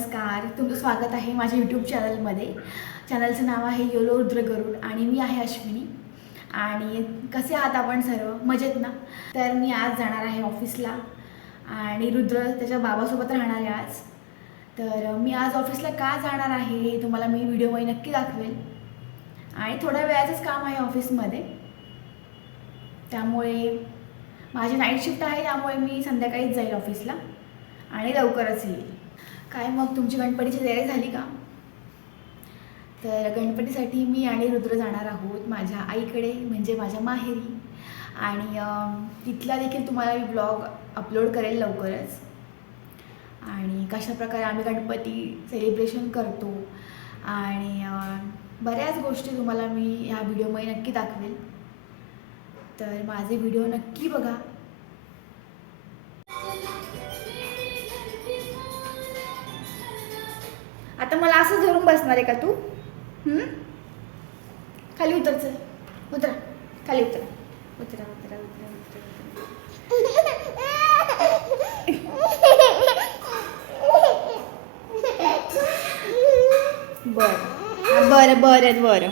नमस्कार तुमचं स्वागत आहे माझ्या यूट्यूब चॅनलमध्ये चॅनलचं नाव आहे योलो रुद्र गरुड आणि मी आहे अश्विनी. आणि कसे आहात आपण सर्व? मजेत ना? तर मी आज जाणार आहे ऑफिसला. आणि रुद्र त्याच्या बाबासोबत राहणार आहे आज. तर मी आज ऑफिसला का जाणार आहे हे तुम्हाला मी व्हिडिओमध्ये नक्की दाखवेल. आणि थोड्या वेळाचंच काम आहे ऑफिसमध्ये. त्यामुळे माझी नाईट शिफ्ट आहे त्यामुळे मी संध्याकाळीच जाईल ऑफिसला. आणि लवकरच येईल. काय मग तुमची गणपतीची तयारी झाली का? तर गणपतीसाठी मी आणि रुद्र जाणार आहोत माझ्या आईकडे म्हणजे माझ्या माहेरी. आणि तिथला देखील तुम्हाला मी ब्लॉग अपलोड करेल लवकरच. आणि कशा प्रकारे आम्ही गणपती सेलिब्रेशन करतो. आणि बऱ्याच गोष्टी तुम्हाला मी ह्या व्हिडिओमध्ये नक्की दाखवेल. तर माझे व्हिडिओ नक्की बघा. आता मला असं धरून बसणार आहे का तू? खाली उतर चल. उतरा. खाली उतरा. उतरा उतरा उतरा उतरा बरं. बरं बरं बरं.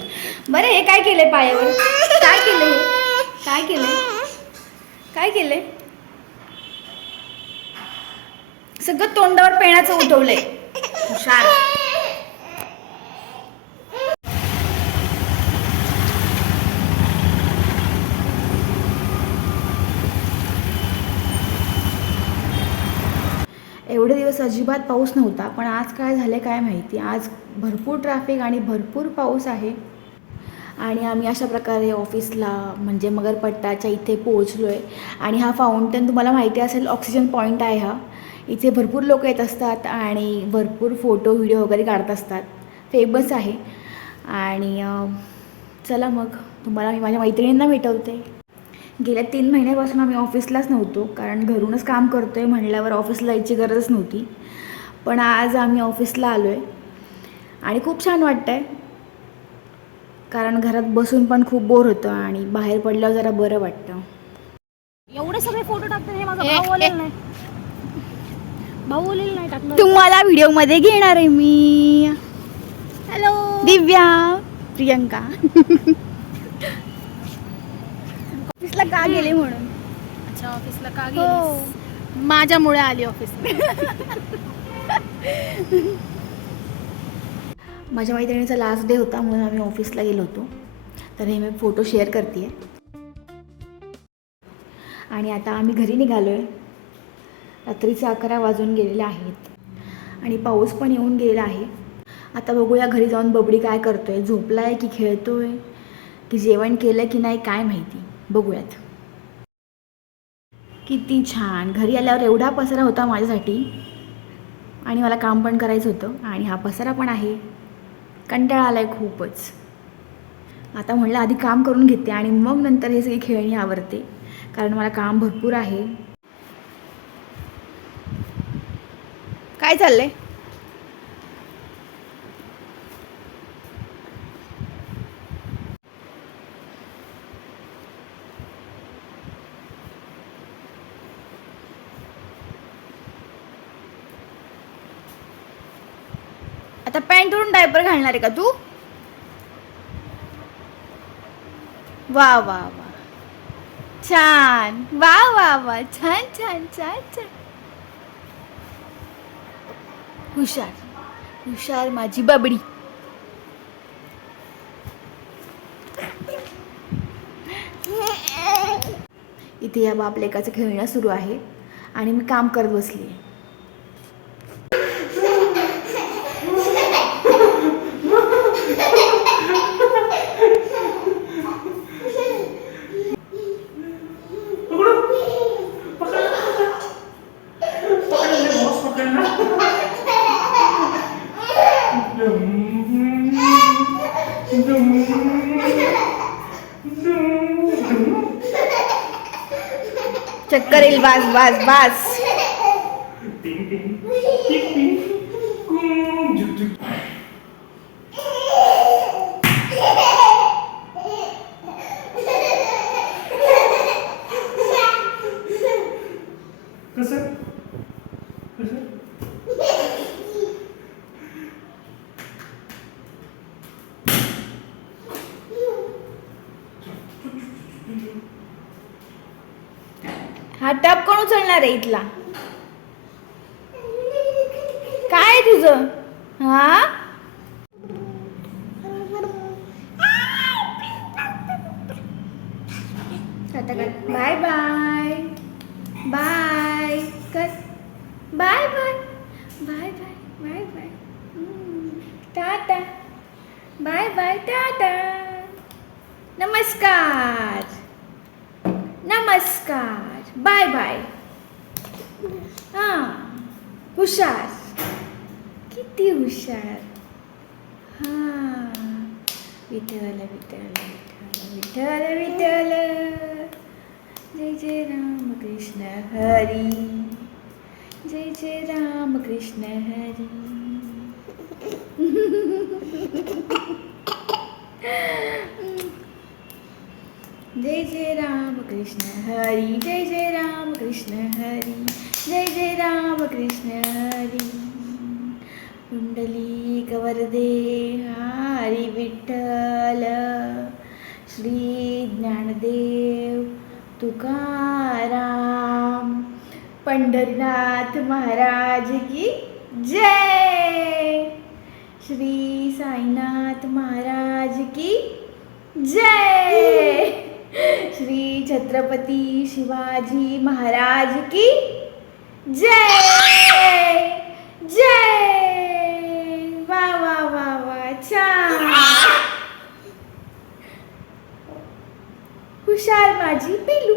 बरं हे काय केलंय पायावर? काय केलंय? काय केलंय? काय केलंय? सगळं तोंडावर पेण्याचं उठवलंय. हुशार एवढे दिवस अजिबात पाऊस नव्हता पण आज काय झालं काय माहिती? आज भरपूर ट्रॅफिक आणि भरपूर पाऊस आहे. आणि आम्ही अशा प्रकारे ऑफिसला म्हणजे मगरपट्टाच्या इथे पोहोचलो आहे आणि हा फाउंटन तुम्हाला माहिती असेल ऑक्सिजन पॉईंट आहे हा. इथे भरपूर लोक येत असतात आणि भरपूर फोटो व्हिडिओ वगैरे काढत असतात. फेमस आहे. आणि चला मग. तुम्हाला मी माझ्या मैत्रिणींना भेटवते. गेल्या तीन महिन्यापासून आम्ही ऑफिसलाच नव्हतो कारण घरूनच काम करतो आहे म्हणल्यावर ऑफिसला जायची गरजच नव्हती. पण आज आम्ही ऑफिसला आलो आहे आणि खूप छान वाटतं आहे कारण घरात बसून पण खूप बोर होतं आणि बाहेर पडल्यावर जरा बरं वाटतं. एवढे सगळे फोटो टाकते हे माझा ए, भाऊ ए. बोलेल नाही. भाऊ बोलेल नाही टाकणार. तुम्हाला व्हिडिओमध्ये घेणार आहे मी. हॅलो दिव्या प्रियंका. ऑफिसला का गेले म्हणून? अच्छा ऑफिसला का हो. गेलीस? माझ्यामुळे आली ऑफिसला. माझ्या मैत्रिणीचा लास्ट डे होता म्हणून आम्ही ऑफिसला गेलो होतो. तर हे मी फोटो शेअर करते आणि आता आम्ही घरी निघालो आहे रात्रीचे अकरा वाजून गेलेले आहेत. आणि पाऊस पण येऊन गेलेला आहे. आता बघूया घरी जाऊन बबडी काय करतोय. झोपला आहे की खेळतोय? की जेवण केलं की नाही काय माहिती? बघूयात. किती छान. घरी आल्यावर एवढा पसारा होता माझ्यासाठी. आणि मला काम पण करायचं होतं. आणि हा पसारा पण आहे. कंटाळा आला आहे खूपच. आता म्हणलं आधी काम करून घेते आणि मग नंतर हे सगळी खेळणी आवडते कारण मला काम भरपूर आहे. काय चाललं आहे आता पॅन्टवरून डायपर घालणार आहे का तू? वा वा वा. छान. वा वा वा. छान छान छान छान. हुशार. हुशार माझी बबडी. इथे या बापलेकाचं खेळणं सुरू आहे आणि मी काम करत बसली आहे चक्कर येईल बास बास बास कसं? कसं? येणार आहे इथला. काय तुझं? हा? Bye bye. बाय. कर bye bye. Bye bye. Bye bye. Tata. Bye bye. Tata. नमस्कार. नमस्कार. Bye bye. हां हुशार. किती हुशार. हां. विठ्ठल विठ्ठल विठ्ठल विठ्ठल. विठ्ठल जय जय राम कृष्ण हरी. जय जय राम कृष्ण हरी. जय जय राम कृष्ण हरी जय जय राम कृष्ण हरी जय जय राम कृष्ण हरी। कुंडली कवरदे हरी विठ्ठल श्री ज्ञानदेव तुकाराम पंढरनाथ महाराज की जय। श्री साईनाथ महाराज की जय। छत्रपती शिवाजी महाराज की जय! जय! वा वा वा वा छान! हुशार माझी पिलू.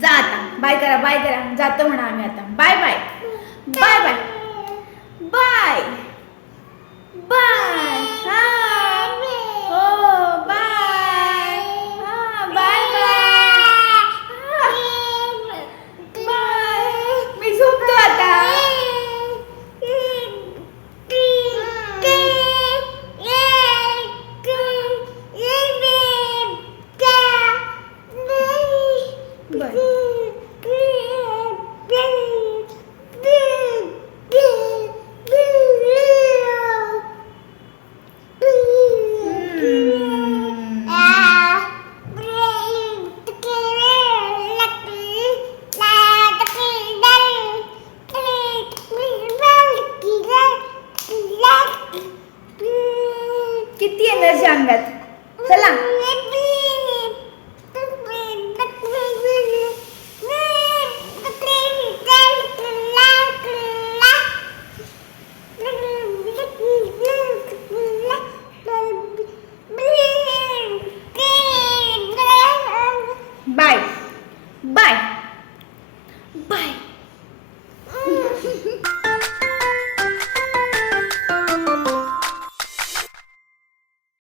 जा आता बाय करा बाय करा. जातो म्हणा आम्ही आता. Bye bye. Bye bye. किती एनर्जी अंगात चला.